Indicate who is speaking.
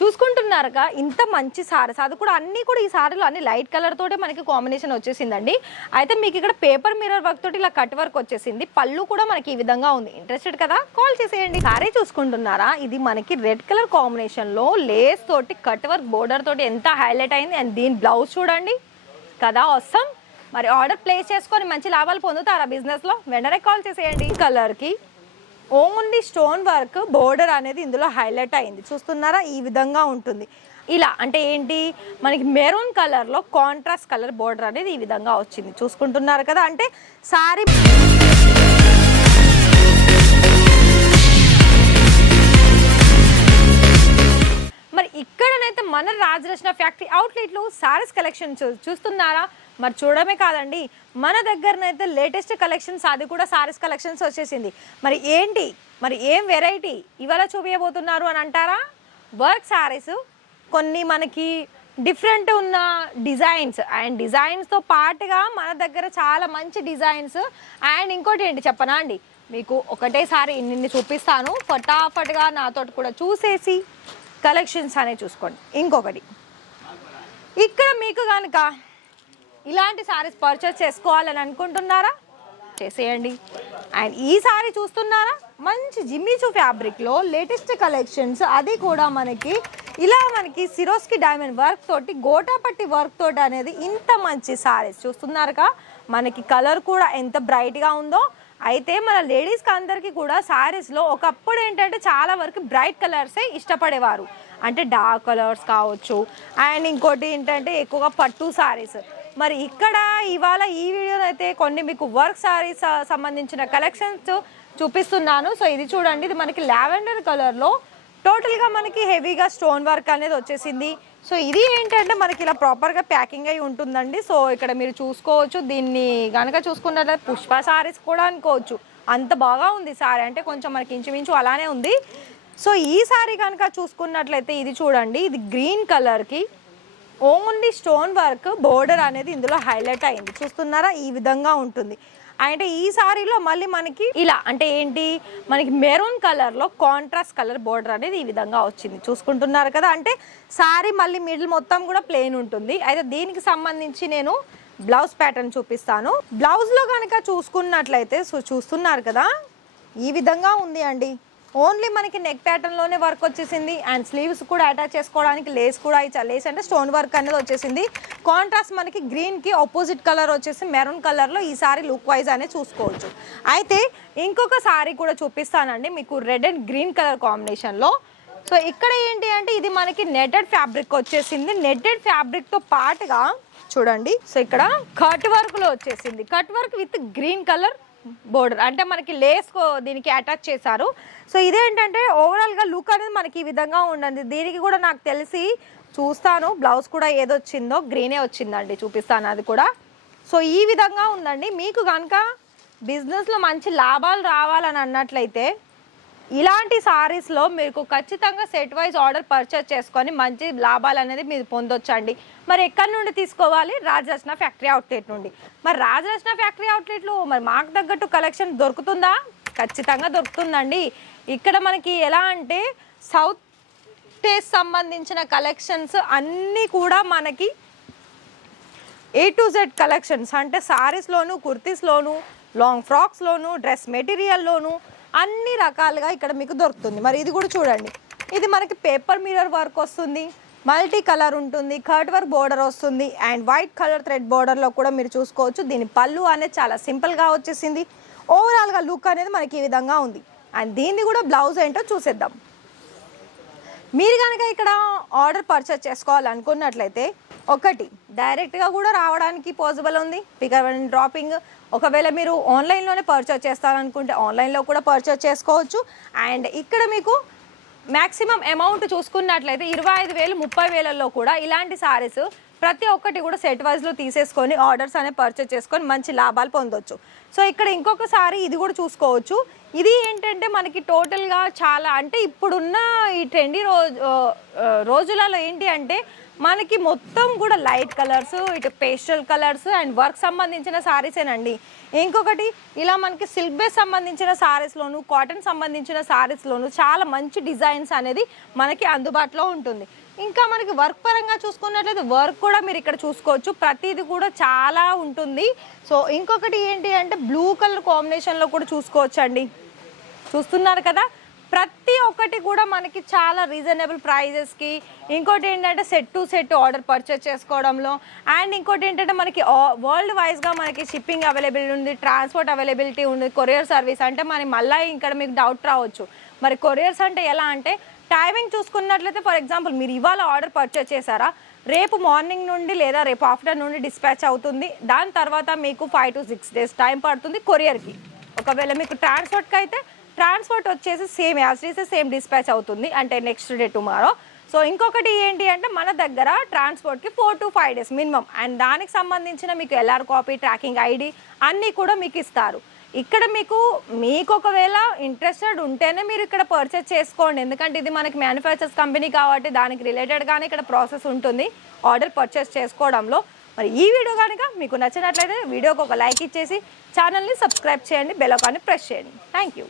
Speaker 1: చూసుకుంటున్నారుగా ఇంత మంచి సారీస్ అది కూడా అన్ని కూడా ఈ సారీలో అన్ని లైట్ కలర్ తోటే మనకి కాంబినేషన్ వచ్చేసిందండి. అయితే మీకు ఇక్కడ పేపర్ మిర్రర్ వర్క్ తోటి ఇలా కట్ వర్క్ వచ్చేసింది. పళ్ళు కూడా మనకి ఈ విధంగా ఉంది. ఇంట్రెస్టెడ్ కదా? కాల్ చేసేయండి. సారీ చూసుకుంటున్నారా? ఇది మనకి రెడ్ కలర్ కాంబినేషన్లో లేస్ తోటి కట్ వర్క్ బోర్డర్ తోటి ఎంత హైలైట్ అయింది. అండ్ దీని బ్లౌజ్ చూడండి. కదా వస్తాం మరి ఆర్డర్ ప్లేస్ చేసుకొని మంచి లాభాలు పొందుతారా బిజినెస్లో వెంటనే కాల్ చేసేయండి. కలర్కి ఓన్లీ స్టోన్ వర్క్ బోర్డర్ అనేది ఇందులో హైలైట్ అయింది. చూస్తున్నారా? ఈ విధంగా ఉంటుంది. ఇలా అంటే ఏంటి? మనకి మెరూన్ కలర్లో కాంట్రాస్ట్ కలర్ బోర్డర్ అనేది ఈ విధంగా వచ్చింది. చూసుకుంటున్నారు కదా? అంటే సారీ మరి ఇక్కడనైతే మన రాజరత్న ఫ్యాక్టరీ అవుట్లెట్లు సారీస్ కలెక్షన్ చూ- చూస్తున్నారా? మరి చూడడమే కాదండి మన దగ్గరనైతే లేటెస్ట్ కలెక్షన్స్ అది కూడా సారీస్ కలెక్షన్స్ వచ్చేసింది. మరి ఏంటి? మరి ఏం వెరైటీ ఇవాళ చూపించబోతున్నారు అని అంటారా? వర్క్ సారీస్ కొన్ని మనకి డిఫరెంట్ ఉన్న డిజైన్స్ అండ్ డిజైన్స్తో పాటుగా మన దగ్గర చాలా మంచి డిజైన్స్ అండ్ ఇంకోటి ఏంటి చెప్పనా అండి? మీకు ఒకటేసారి ఇన్ని చూపిస్తాను. ఫటాఫట్గా నాతో కూడా చూసేసి కలెక్షన్స్ అనేవి చూసుకోండి. ఇంకొకటి. ఇక్కడ మీకు కనుక ఇలాంటి సారీస్ పర్చేస్ చేసుకోవాలని అనుకుంటున్నారా? చేసేయండి. అండ్ ఈ సారీ చూస్తున్నారా? మంచి జిమ్మిచూ ఫ్యాబ్రిక్లో లేటెస్ట్ కలెక్షన్స్ అది కూడా మనకి ఇలా మనకి సిరోస్కి డైమండ్ వర్క్ తోటి గోటాపట్టి వర్క్ తోటి అనేది ఇంత మంచి సారీస్ చూస్తున్నారుగా. మనకి కలర్ కూడా ఎంత బ్రైట్గా ఉందో అయితే మన లేడీస్కి అందరికీ కూడా శారీస్లో ఒకప్పుడు ఏంటంటే చాలా వరకు బ్రైట్ కలర్సే ఇష్టపడేవారు. అంటే డార్క్ కలర్స్ కావచ్చు. అండ్ ఇంకోటి ఏంటంటే ఎక్కువగా పట్టు శారీస్ మరి ఇక్కడ ఇవాళ ఈ వీడియోలో అయితే కొన్ని మీకు వర్క్ సారీస్ సంబంధించిన కలెక్షన్స్ చూపిస్తున్నాను. సో ఇది చూడండి ఇది మనకి లావెండర్ కలర్లో టోటల్గా మనకి హెవీగా స్టోన్ వర్క్ అనేది వచ్చేసింది. సో ఇది ఏంటంటే మనకి ఇలా ప్రాపర్గా ప్యాకింగ్ అయి ఉంటుందండి. సో ఇక్కడ మీరు చూసుకోవచ్చు దీన్ని కనుక చూసుకున్నట్లయితే పుష్ప సారీస్ కూడా అనుకోవచ్చు. అంత బాగా ఉంది సారీ అంటే కొంచెం మనకి ఇంచుమించు అలానే ఉంది. సో ఈ సారీ కనుక చూసుకున్నట్లయితే ఇది చూడండి ఇది గ్రీన్ కలర్కి ఓన్లీ స్టోన్ వర్క్ బోర్డర్ అనేది ఇందులో హైలైట్ అయింది. చూస్తున్నారా? ఈ విధంగా ఉంటుంది. అంటే ఈ సారీలో మళ్ళీ మనకి ఇలా అంటే ఏంటి? మనకి మెరూన్ కలర్లో కాంట్రాస్ట్ కలర్ బోర్డర్ అనేది ఈ విధంగా వచ్చింది. చూసుకుంటున్నారు కదా? అంటే సారీ మళ్ళీ మిడిల్ మొత్తం కూడా ప్లెయిన్ ఉంటుంది. అయితే దీనికి సంబంధించి నేను బ్లౌజ్ ప్యాటర్న్ చూపిస్తాను. బ్లౌజ్లో కనుక చూసుకున్నట్లయితే సో చూస్తున్నారు కదా? ఈ విధంగా ఉంది అండి. ఓన్లీ మనకి నెక్ ప్యాటర్న్లోనే వర్క్ వచ్చేసింది. అండ్ స్లీవ్స్ కూడా అటాచ్ చేసుకోవడానికి లేస్ కూడా ఇచ్చా. లేస్ అంటే స్టోన్ వర్క్ అనేది వచ్చేసింది. కాంట్రాస్ట్ మనకి గ్రీన్కి ఆపోజిట్ కలర్ వచ్చేసి మెరూన్ కలర్లో ఈ సారీ లుక్ వైజ్ అనేది చూసుకోవచ్చు. అయితే ఇంకొక సారీ కూడా చూపిస్తానండి మీకు రెడ్ అండ్ గ్రీన్ కలర్ కాంబినేషన్లో సో ఇక్కడ ఏంటి అంటే ఇది మనకి నెటెడ్ ఫ్యాబ్రిక్ వచ్చేసింది. నెటెడ్ ఫ్యాబ్రిక్తో పాటుగా చూడండి. సో ఇక్కడ కట్ వర్క్లో వచ్చేసింది. Cut work with green colour border. అంటే మనకి లేస్ దీనికి అటాచ్ చేశారు. సో ఇదేంటంటే ఓవరాల్గా లుక్ అనేది మనకి ఈ విధంగా ఉండండి దీనికి కూడా నాకు తెలిసి చూస్తాను. బ్లౌజ్ కూడా ఏదొచ్చిందో గ్రీనే వచ్చిందండి చూపిస్తాను అది కూడా. సో ఈ విధంగా ఉందండి. మీకు కనుక బిజినెస్లో మంచి లాభాలు రావాలని అన్నట్లయితే ఇలాంటి సారీస్లో మీకు ఖచ్చితంగా సెట్ వైజ్ ఆర్డర్ పర్చేస్ చేసుకొని మంచి లాభాలు అనేది మీరు పొందొచ్చండి. మరి ఎక్కడి నుండి తీసుకోవాలి? రాజరత్న ఫ్యాక్టరీ అవుట్లెట్ నుండి. మరి రాజరత్న ఫ్యాక్టరీ అవుట్లెట్లో మరి మాకు తగ్గట్టు కలెక్షన్ దొరుకుతుందా? ఖచ్చితంగా దొరుకుతుందండి. ఇక్కడ మనకి ఎలా అంటే సౌత్ టేస్ట్ సంబంధించిన కలెక్షన్స్ అన్నీ కూడా మనకి ఏ టు జెడ్ కలెక్షన్స్ అంటే సారీస్లోను కుర్తీస్లోను లాంగ్ ఫ్రాక్స్లోను డ్రెస్ మెటీరియల్లోను అన్ని రకాలుగా ఇక్కడ మీకు దొరుకుతుంది. మరి ఇది కూడా చూడండి. ఇది మనకి పేపర్ మిర్రర్ వర్క్ వస్తుంది. మల్టీ కలర్ ఉంటుంది. కర్ట్ వర్క్ బోర్డర్ వస్తుంది. అండ్ వైట్ కలర్ థ్రెడ్ బోర్డర్లో కూడా మీరు చూసుకోవచ్చు. దీని పళ్ళు అనేది చాలా సింపుల్గా వచ్చేసింది. ఓవరాల్గా లుక్ అనేది మనకి ఈ విధంగా ఉంది. అండ్ దీన్ని కూడా బ్లౌజ్ ఏంటో చూసేద్దాం. మీరు కనుక ఇక్కడ ఆర్డర్ పర్చేస్ చేసుకోవాలనుకున్నట్లయితే ఒకటి. డైరెక్ట్గా కూడా రావడానికి పాసిబుల్ ఉంది. పికప్ అండ్ డ్రాపింగ్ ఒకవేళ మీరు ఆన్లైన్లోనే పర్చేస్ చేస్తారనుకుంటే ఆన్లైన్లో కూడా పర్చేస్ చేసుకోవచ్చు. అండ్ ఇక్కడ మీకు మ్యాక్సిమం అమౌంట్ చూసుకున్నట్లయితే ఇరవై ఐదు వేలు ముప్పై వేలలో కూడా ఇలాంటి సారీస్ ప్రతి ఒక్కటి కూడా సెట్ వైజ్లో తీసేసుకొని ఆర్డర్స్ అనేవి పర్చేస్ చేసుకొని మంచి లాభాలు పొందొచ్చు. సో ఇక్కడ ఇంకొకసారి ఇది కూడా చూసుకోవచ్చు. ఇది ఏంటంటే మనకి టోటల్గా చాలా అంటే ఇప్పుడున్న ఈ ట్రెండీ రోజు రోజులలో ఏంటి అంటే మనకి మొత్తం కూడా లైట్ కలర్స్ ఇటు పేస్టల్ కలర్స్ అండ్ వర్క్ సంబంధించిన సారీసేనండి ఇంకొకటి ఇలా మనకి సిల్క్ బేస్ సంబంధించిన సారీస్లోను కాటన్ సంబంధించిన సారీస్లోను చాలా మంచి డిజైన్స్ అనేది మనకి అందుబాటులో ఉంటుంది. ఇంకా మనకి వర్క్ పరంగా చూసుకున్నట్లయితే వర్క్ కూడా మీరు ఇక్కడ చూసుకోవచ్చు. ప్రతిది కూడా చాలా ఉంటుంది. సో ఇంకొకటి ఏంటి అంటే బ్లూ కలర్ కాంబినేషన్లో కూడా చూసుకోవచ్చు అండి చూస్తున్నారు కదా? ప్రతి ఒక్కటి కూడా మనకి చాలా రీజనబుల్ ప్రైజెస్కి ఇంకోటి ఏంటంటే set to set order purchase చేసుకోవడంలో అండ్ ఇంకోటి ఏంటంటే మనకి వరల్డ్ వైజ్గా మనకి షిప్పింగ్ అవైలబిలిటీ ఉంది ట్రాన్స్పోర్ట్ అవైలబిలిటీ ఉంది కొరియర్ సర్వీస్ అంటే మరి మళ్ళీ ఇక్కడ మీకు డౌట్ రావచ్చు. మరి కొరియర్స్ అంటే ఎలా అంటే టైమింగ్ చూసుకున్నట్లయితే ఫర్ ఎగ్జాంపుల్ మీరు ఇవాళ ఆర్డర్ పర్చేస్ చేశారా? రేపు మార్నింగ్ నుండి లేదా రేపు ఆఫ్టర్నూన్ నుండి డిస్పాచ్ అవుతుంది. దాని తర్వాత మీకు five to six days time పడుతుంది కొరియర్కి. ఒకవేళ మీకు ట్రాన్స్పోర్ట్కి అయితే ట్రాన్స్పోర్ట్ వచ్చేసి same as is same dispatch అవుతుంది. అంటే నెక్స్ట్ డే టుమారో సో ఇంకొకటి ఏంటి అంటే మన దగ్గర ట్రాన్స్పోర్ట్కి four to five days minimum and దానికి సంబంధించిన మీకు ఎల్ఆర్ కాపీ ట్రాకింగ్ ఐడి అన్నీ కూడా మీకు ఇస్తారు. ఇక్కడ మీకు మీకు ఒకవేళ ఇంట్రెస్టెడ్ ఉంటేనే మీరు ఇక్కడ పర్చేస్ చేసుకోండి. ఎందుకంటే ఇది మనకి మ్యానుఫ్యాక్చర్స్ కంపెనీ కాబట్టి దానికి రిలేటెడ్గానే ఇక్కడ ప్రాసెస్ ఉంటుంది. ఆర్డర్ పర్చేస్ చేసుకోవడంలో. మరి ఈ వీడియో కనుక మీకు నచ్చినట్లయితే వీడియోకి ఒక లైక్ ఇచ్చేసి ఛానల్ని సబ్స్క్రైబ్ చేయండి. బెల్ ఐకాన్ని ప్రెస్ చేయండి. Thank you